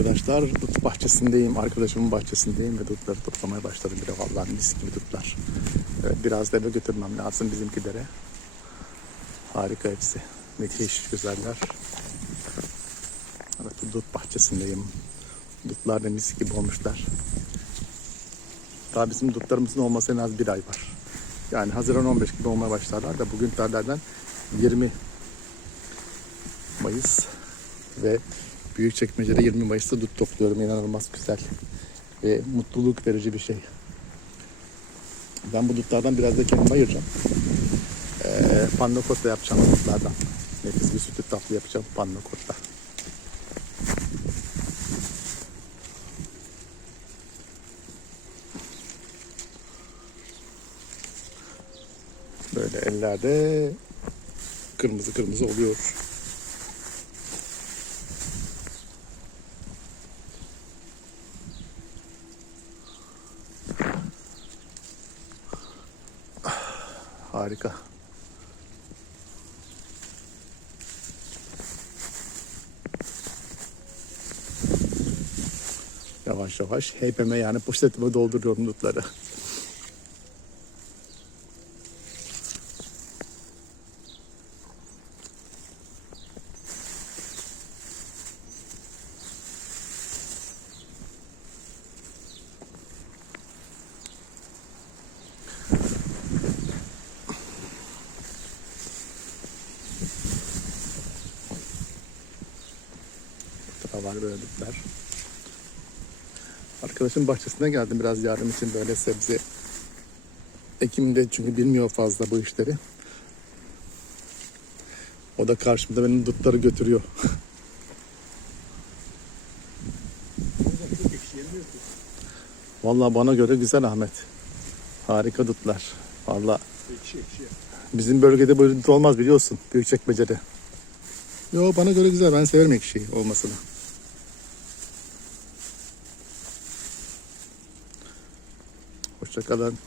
arkadaşlar. Dut bahçesindeyim. Arkadaşımın bahçesindeyim ve dutları toplamaya başladım bile. Vallahi mis gibi dutlar. Evet, biraz da eve götürmem lazım bizimkilere. Harika hepsi. Müthiş güzeller. Evet, dut bahçesindeyim. Dutlar da mis gibi olmuşlar. Daha bizim dutlarımızın olması en az bir ay var. Yani Haziran 15 gibi olmaya başlarlar da bugün tarihlerden 20 Mayıs ve Büyükçekmece'de 20 Mayıs'ta dut topluyorum. İnanılmaz güzel ve mutluluk verici bir şey. Ben bu dutlardan biraz da kendime ayıracağım. Ee, panna cotta yapacağım dutlardan. Nefis bir sütlü tatlı yapacağım panna cotta. Böyle ellerde kırmızı kırmızı oluyor. Harika. Yavaş yavaş hepime yani poşetime dolduruyorum dutları. Burada var böyle dutlar. Arkadaşım bahçesine geldim biraz yardım için böyle sebze ekiminde çünkü bilmiyor fazla bu işleri. O da karşımda benim dutları götürüyor. Vallahi bana göre güzel Ahmet. Harika dutlar. Ekşi. bizim bölgede böyle dut olmaz biliyorsun. Büyükçekmece'de. Yo bana göre güzel. Ben severim ekşi olmasını. Hoşçakalın.